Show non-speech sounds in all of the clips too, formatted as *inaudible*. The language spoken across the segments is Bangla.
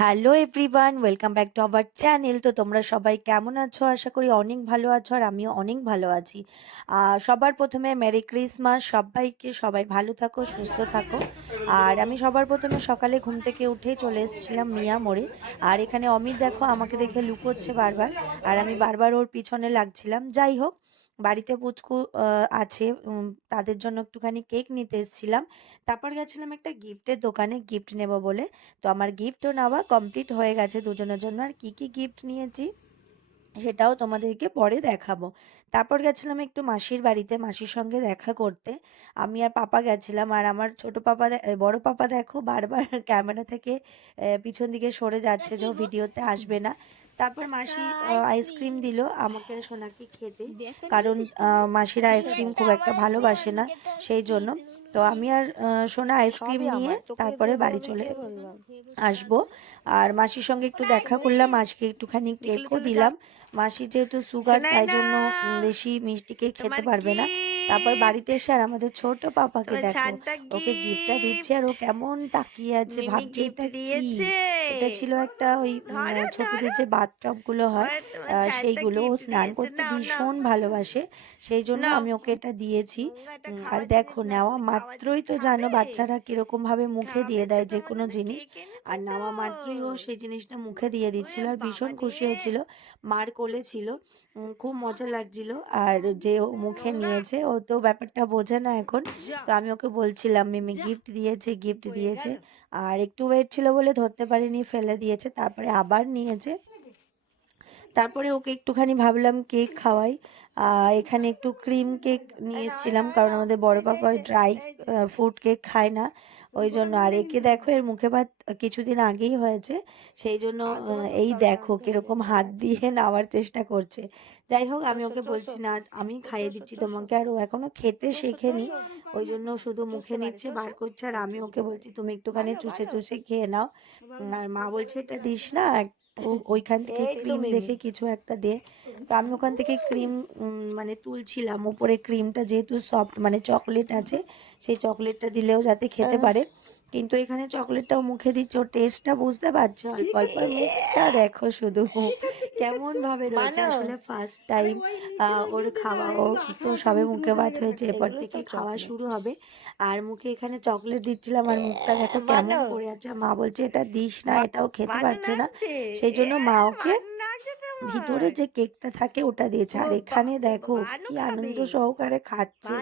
Hello everyone welcome back to our channel তো তোমরা সবাই কেমন আছো? আশা করি অনেক ভালো আছো আর আমিও অনেক ভালো আছি। সবার প্রথমে মেরি ক্রিসমাস সবাইকে সবাই ভালো থাকো, সুস্থ থাকো। আর আমি সবার প্রথমে সকালে ঘুম থেকে উঠে চলে এসেছিলাম মিয়া মোড়ে। আর এখানে অমিত দেখো, আমাকে দেখে লুকোচ্ছে বারবার। আর আমি বারবার ওর পিছনে লাগছিলাম। যাই হোক বাড়িতে পুচকু আছে। তাদের জন্য একটুখানি কেক নিতে এসেছিলাম। তারপর গেছিলাম একটা গিফটের দোকানে গিফট নেব বলে। তো আমার গিফটও নেওয়া কমপ্লিট হয়ে গেছে দুজনের জন্য। আর কি কি গিফট নিয়েছি সেটাও তোমাদেরকে পরে দেখাবো। তারপর গেছিলাম একটু মাসির বাড়িতে মাসির সঙ্গে দেখা করতে। আমি আর পাপা গেছিলাম। আর আমার ছোট পাপা বড় পাপা দেখো বারবার *laughs* ক্যামেরা থেকে পিছন দিকে সরে যাচ্ছে যে ও ভিডিওতে আসবে না। তারপর মাসি আইসক্রিম দিল আমাকে সোনাকে খেতে। কারণ আহ, মাসিরা আইসক্রিম খুব একটা ভালোবাসে না সেই জন্য। তো আমি আর সোনা আইসক্রিম নিয়ে তারপরে বাড়ি চলে আসব। আর মাসির সঙ্গে একটু দেখা করলাম মাসিকে একটুখানি কেকও দিলাম। মাসি যেহেতু সুগার তাই জন্য বেশি মিষ্টি কেক খেতে পারবে না। তারপর বাড়িতে এসে আর আমাদের ছোট পাপাকে দেখো। ওকে গিফটটা দিচ্ছে আর ও কেমন তাকিয়ে আছে ভাবছে এটা দিয়েছে। এটা ছিল একটা ওই। ছোটদের যে বাথটবগুলো হয় সেইগুলো ও স্নান করতে। ভীষণ ভালোবাসে। সেই জন্য আমি ওকে এটা দিয়েছি। আর দেখো নেওয়া মাত্রই তো জানো বাচ্চারা কীরকম ভাবে মুখে দিয়ে দেয় যে কোনো জিনিস আর নেওয়া মাত্রই ও সেই জিনিসটা মুখে দিয়ে দিচ্ছিল আর ভীষণ খুশি হয়েছিল। মার কোলে ছিল। খুব মজা লাগছিল। আর যে ও মুখে নিয়েছে ও তো ব্যাপারটা বোঝে না এখন। তো আমি ওকে বলছিলাম মিমি গিফট দিয়েছে গিফট দিয়েছে। আর একটু ওয়েট ছিল বলে ধরতে পারিনি, ফেলে দিয়েছে, তারপরে আবার নিয়েছে। তারপরে ওকে একটুখানি ভাবলাম কেক খাওয়াই। এখানে একটু ক্রিম কেক নিয়ে এসেছিলাম, কারণ আমাদের বড় পাপা ড্রাই ফ্রুট কেক খায় না। ওই জন্য আর একে দেখো এর মুখে ভাত কিছুদিন আগেই হয়েছে সেই জন্য এই দেখো কীরকম হাত দিয়ে নেওয়ার চেষ্টা করছে। যাই হোক আমি ওকে বলছি না আমি খাইয়ে দিচ্ছি তোমাকে আর ও এখনও খেতে শেখেনি। ওই জন্য শুধু মুখে নিচ্ছে বার করছে আর আমি ওকে বলছি তুমি একটুখানি চুষে চুষে খেয়ে নাও। আর মা বলছে এটা দিস না একটু ওইখান থেকে ক্রিম দেখে কিছু একটা দে। তো আমি ওখান থেকে ক্রিম মানে তুলছিলাম। উপরে ক্রিমটা যেহেতু সফট মানে চকলেট আছে সেই চকলেটটা দিলেও যাতে খেতে পারে। কিন্তু এখানে চকলেটটাও মুখে দিচ্ছে টেস্টটা বুঝতে পারছে অল্প অল্প। মুখটা দেখো শুধু। কেমন ভাবে রয়েছে? আসলে ফার্স্ট টাইম ওর খাওয়া ও তো সবে মুখে ভাত হয়েছে এরপর থেকে খাওয়া শুরু হবে। আর মুখে এখানে চকলেট দিচ্ছিলাম আর মুখটা দেখো কেমন মানো। করে আছে। মা বলছে এটা দিস না এটাও খেতে পারছে না। সেই জন্য মা ওকে। ভিতরে যে কেকটা থাকে ওটা দিয়েছে আর এখানে দেখো কি আনন্দ সহকারে খাচ্ছে।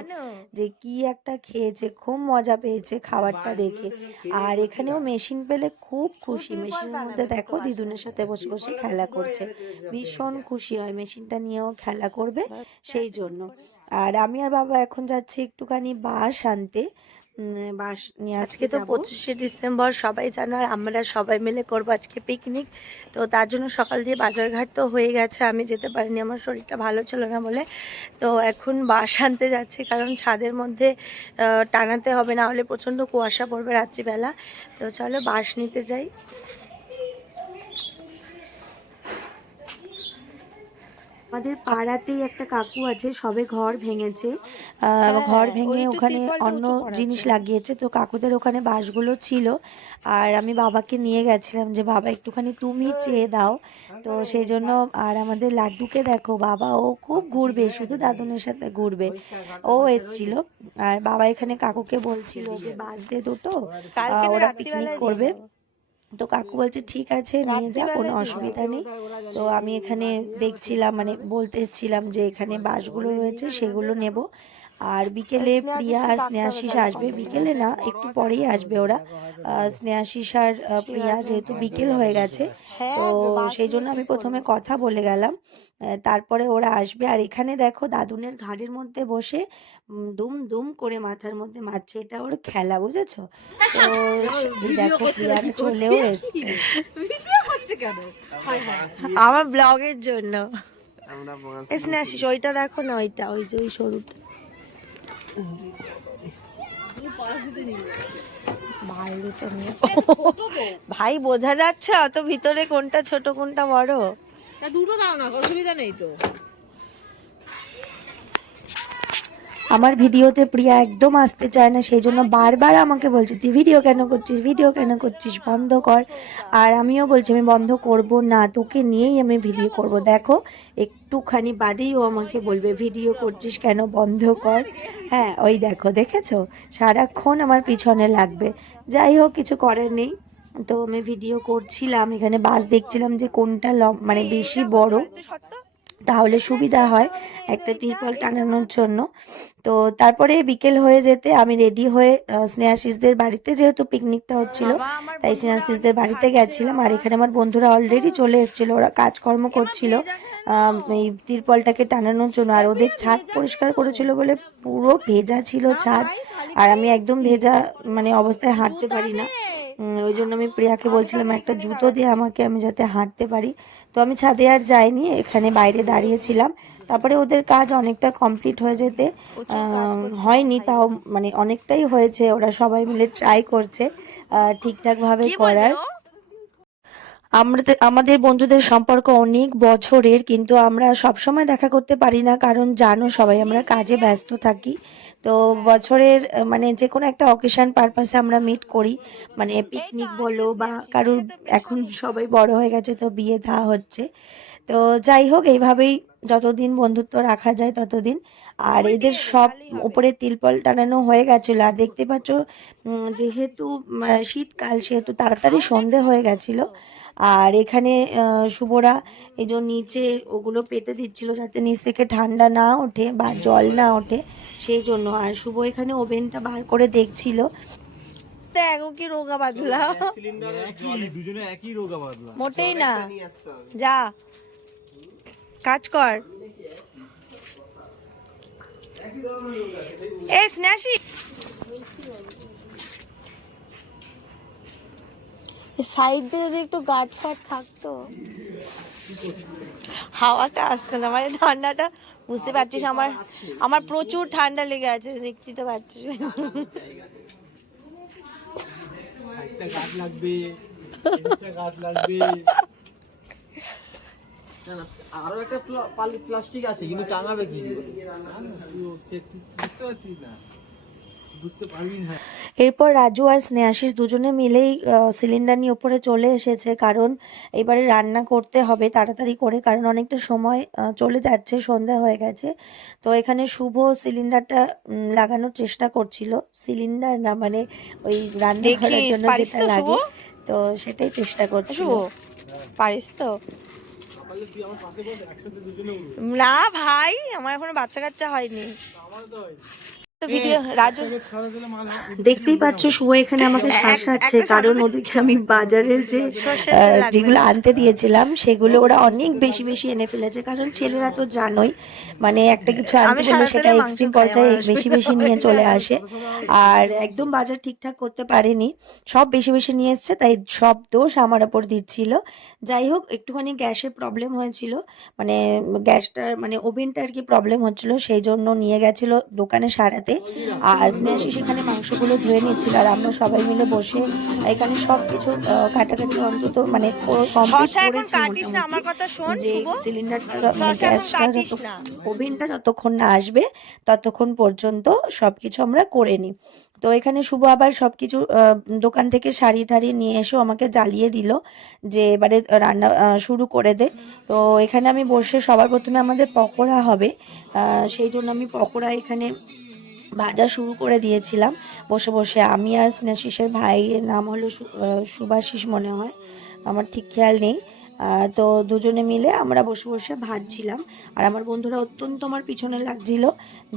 যে কি একটা খেয়েছে খুব মজা পেয়েছে খাবারটা দেখে। আর এখানেও মেশিন পেলে খুব খুশি। মেশিনের মধ্যে দেখো দিদুনের সাথে বসে বসে খেলা করছে। ভীষণ খুশি হয় মেশিনটা নিয়েও খেলা করবে সেই জন্য। আর আমি আর বাবা এখন যাচ্ছি একটুখানি বাস আনতে। বাঁশ নিয়ে আজকে তো পঁচিশে ডিসেম্বর সবাই জানো আর আমরা সবাই মিলে করব আজকে পিকনিক তো তার জন্য সকাল দিয়ে বাজারঘাট তো হয়ে গেছে আমি যেতে পারিনি আমার শরীরটা ভালো ছিল না বলে। তো এখন বাস আনতে যাচ্ছি কারণ ছাদের মধ্যে টানাতে হবে না হলে প্রচণ্ড কুয়াশা পড়বে রাত্রিবেলা। তো চলো বাস নিতে যাই। আমাদের পাড়াতেই একটা কাকু আছে সবে ঘর ভেঙেছে। আহ, ঘর ভেঙে ওখানে অন্য জিনিস লাগিয়েছে। তো কাকুদের ওখানে বাঁশগুলো ছিল। আর আমি বাবাকে নিয়ে গেছিলাম যে বাবা একটুখানি তুমি চেয়ে দাও। তো সেই জন্য আর আমাদের লাড্ডুকে দেখো বাবা ও খুব ঘুরবে শুধু দাদুনের সাথে ঘুরবে। ও এসছিল। আর বাবা এখানে কাকুকে বলছিল যে বাঁশ দে দুটো। ওরা পিকনিক করবে। তো কাকু বলছে ঠিক আছে নিয়ে যা কোনো অসুবিধা নেই। তো আমি এখানে দেখছিলাম মানে বলতে এসেছিলাম যে এখানে বাসগুলো রয়েছে সেগুলো নেব। আর বিকেলে প্রিয়া আর স্নেহাশিস আসবে। বিকেলে না একটু পরেই আসবে ওরা। স্নেহাশিস আর প্রিয়া যেহেতু বিকেল হয়ে গেছে তো সেই জন্য আমি প্রথমে কথা বলে গেলাম। তারপরে ওরা আসবে। আর এখানে দেখো দাদুনের ঘাড়ের মধ্যে বসে দুম দুম করে মাথার মধ্যে মারছে। এটা ওর খেলা বুঝেছ? তো দেখো প্রিয়ারা চলেও এসছে। কেন? আমার ব্লগের জন্য। এসে আসিস ওইটা দেখো না ওইটা ওই যে ওই সরুটা। বাইরে তো নেই। ভাই বোঝা যাচ্ছে অত ভিতরে কোনটা ছোট কোনটা বড়। দুটো দাও না অসুবিধা নেই তো। আমার ভিডিওতে প্রিয়া একদম আসতে চায় না সেই জন্য বারবার আমাকে বলছে তুই ভিডিও কেন করছিস? ভিডিও কেন করছিস? বন্ধ কর। আর আমিও বলছি আমি বন্ধ করব না তোকে নিয়েই আমি ভিডিও করব। দেখো একটুখানি বাদেই ও আমাকে বলবে, ভিডিও করছিস কেন? বন্ধ কর। হ্যাঁ ওই দেখো, দেখেছ? সারাক্ষণ আমার পিছনে লাগবে। যাই হোক, কিছু করার নেই। তো আমি ভিডিও করছিলাম, এখানে বাস দেখছিলাম যে কোনটা মানে বেশি বড়। তাহলে সুবিধা হয় একটা তিরপল টানানোর জন্য। তো তারপরে বিকেল হয়ে যেতে আমি রেডি হয়ে স্নেহাশিসদের বাড়িতে যেহেতু পিকনিকটা হচ্ছিল তাই স্নেহাশিসদের বাড়িতে গেছিলাম আর এখানে আমার বন্ধুরা অলরেডি চলে এসেছিল ওরা কাজকর্ম করছিল এই তিরপলটাকে টানানোর জন্য। আর ওদের ছাদ পরিষ্কার করেছিল বলে পুরো ভেজা ছিল ছাদ আর আমি একদম ভেজা মানে অবস্থায় হাঁটতে পারি না। ওই জন্য আমি প্রিয়াকে বলছিলাম একটা জুতো দিয়ে আমাকে আমি যাতে হাঁটতে পারি। তো আমি ছাদে আর যাইনি এখানে বাইরে দাঁড়িয়েছিলাম তারপরে ওদের কাজ অনেকটা কমপ্লিট হয়ে যেতে হয়নি তাও মানে অনেকটাই হয়েছে ওরা সবাই মিলে ট্রাই করছে ঠিকঠাকভাবে করার। আমরা আমাদের বন্ধুদের সম্পর্ক অনেক বছরের, কিন্তু আমরা সবসময় দেখা করতে পারি না, কারণ জানো সবাই আমরা কাজে ব্যস্ত থাকি। তো বছরের মানে যে কোনো একটা অকেশন পারপাসে আমরা মিট করি মানে পিকনিক বলো বা কারোর, এখন সবাই বড় হয়ে গেছে তো বিয়ে দেওয়া হচ্ছে। তো যাই হোক, এইভাবেই যতদিন বন্ধুত্ব রাখা যায় ততদিন। আর এদের সব উপরে তিলপল টানানো হয়ে গেছিল। আর দেখতে পাচ্ছ যেহেতু শীতকাল সেহেতু তাড়াতাড়ি সন্ধে হয়ে গেছিল। আর এখানে শুভরা এই যে নিচে ওগুলো পেতে দিচ্ছিল যাতে নিচ থেকে ঠান্ডা না ওঠে বা জল না ওঠে সেই জন্য। আর শুভ এখানে ওভেনটা বার করে দেখছিল। দেখ কি রোগা বাদলা। একই দুজনে একই রোগা বাদলা। মোটেই না। যা। কাজ কর। এ স্নেহাসি সাইড দিয়ে যদি একটু গার্ড ফাট থাকতো। হাওয়াটা আসতো না মানে ঠান্ডাটা বুঝতে পারছিস আমার আমার প্রচুর ঠান্ডা লেগে আছে দেখতে তো গাছ লাগবে গাছ লাগবে। না না আরও একটা পালি- প্লাস্টিক আছে কিন্তু টাঙাবে কি? পারছিস না বুঝতে পারবি না এরপর রাজু আর স্নেহাশিস দুজনে মিলেই সিলিন্ডার নিয়ে ওপরে চলে এসেছে কারণ এবারে রান্না করতে হবে তাড়াতাড়ি করে কারণ অনেকটা সময় চলে যাচ্ছে সন্ধ্যা হয়ে গেছে। তো এখানে শুভ সিলিন্ডারটা লাগানোর চেষ্টা করছিল। সিলিন্ডার না মানে ওই রান্না করার জন্য যেটা লাগে তো সেটাই চেষ্টা করছিল। পারিস তো? না ভাই আমার এখনও বাচ্চা কাচ্চা হয়নি। আমারও তো তো ভিডিও রাজু দেখতেই পাচ্ছ শুভ এখানে আমাকে শাসাচ্ছে কারণ ওদেরকে আমি বাজারের যে যেগুলো আনতে দিয়েছিলাম সেগুলো ওরা অনেক বেশি বেশি এনে ফেলেছে কারণ ছেলেরা তো জানোই মানে একটা কিছু আনতে সারা সেটা এক্সট্রিম পর্যায়ে বেশি বেশি নিয়ে চলে আসে। আর একদম বাজার ঠিকঠাক করতে পারেনি সব বেশি বেশি নিয়ে এসছে তাই সব দোষ আমার ওপর দিচ্ছিল। যাই হোক একটুখানি গ্যাসের প্রবলেম হয়েছিল মানে গ্যাসটার মানে ওভেনটা আর কি প্রবলেম হচ্ছিল সেই জন্য নিয়ে গেছিল দোকানে সারাতে আর স্নেহাশি সেখানে মাংসগুলো ধুয়ে নিচ্ছিল আর আমরা সবাই মিলে বসে এখানে সব কিছু কাটাকাটি অন্তত মানে যে সিলিন্ডারটা। ওভেনটা যতক্ষণ না আসবে ততক্ষণ পর্যন্ত সবকিছু আমরা করে নিই। তো এখানে শুভ আবার সবকিছু আহ, দোকান থেকে শাড়ি টাড়ি নিয়ে এসেও আমাকে জ্বালিয়ে দিল যে এবারে রান্না শুরু করে দে। তো এখানে আমি বসে সবার প্রথমে আমাদের পকোড়া হবে। আহ, সেই জন্য আমি পকোড়া এখানে ভাজা শুরু করে দিয়েছিলাম। বসে বসে আমি আর স্নেহাশিসের ভাইয়ের নাম হলো সুভাশিস মনে হয়। আমার ঠিক খেয়াল নেই। তো দুজনে মিলে আমরা বসে বসে ভাজছিলাম আর আমার বন্ধুরা অত্যন্ত আমার পিছনে লাগছিল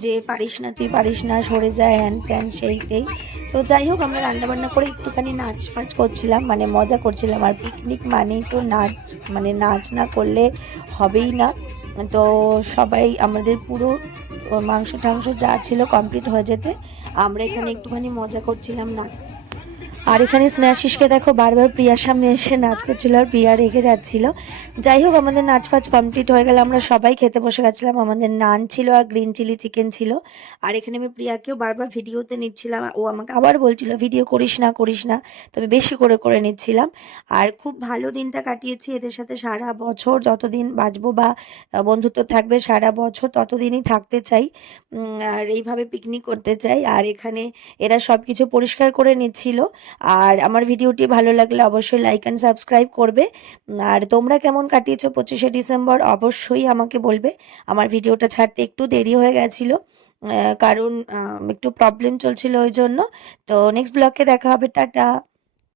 যে, পারিস না তুই, পারিস না, সরে যায় হ্যান ত্যান সেইটাই তো যাই হোক, আমরা রান্নাবান্না করে একটুখানি নাচ ফাচ করছিলাম মানে মজা করছিলাম। আর পিকনিক মানেই তো নাচ মানে নাচ না করলে হবেই না। তো সবাই আমাদের পুরো মাংস টাংস যা ছিল কমপ্লিট হয়ে যেতে আমরা এখানে একটুখানি মজা করছিলাম না। আর এখানে স্নেহাশিসকে দেখো বারবার প্রিয়ার সামনে এসে নাচ করছিল আর প্রিয়া রেগে যাচ্ছিল। যাই হোক, আমাদের নাচ ফাচ কমপ্লিট হয়ে গেলে। আমরা সবাই খেতে বসে গেছিলাম। আমাদের নান ছিল আর গ্রিন চিলি চিকেন ছিল। আর এখানে আমি প্রিয়াকেও বারবার ভিডিওতে নিচ্ছিলাম। ও আমাকে আবার বলছিল, ভিডিও করিস না করিস না। তবে বেশি করে করে নিচ্ছিলাম। আর খুব ভালো দিনটা কাটিয়েছি এদের সাথে। সারা বছর যতদিন বাঁচবো বা বন্ধুত্ব থাকবে, সারা বছর ততদিনই থাকতে চাই। আর এইভাবে পিকনিক করতে চাই। আর এখানে এরা সব কিছু পরিষ্কার করে নিচ্ছিল। আর আমার ভিডিওটি ভালো লাগলে অবশ্যই লাইক অ্যান্ড সাবস্ক্রাইব করবে। আর তোমরা কেমন কাটিয়েছো পঁচিশে ডিসেম্বর অবশ্যই আমাকে বলবে। আমার ভিডিওটা ছাড়তে একটু দেরি হয়ে গেছিল কারণ একটু প্রবলেম চলছিল ওই জন্য। তো নেক্সট ব্লগে দেখা হবে, টাটা।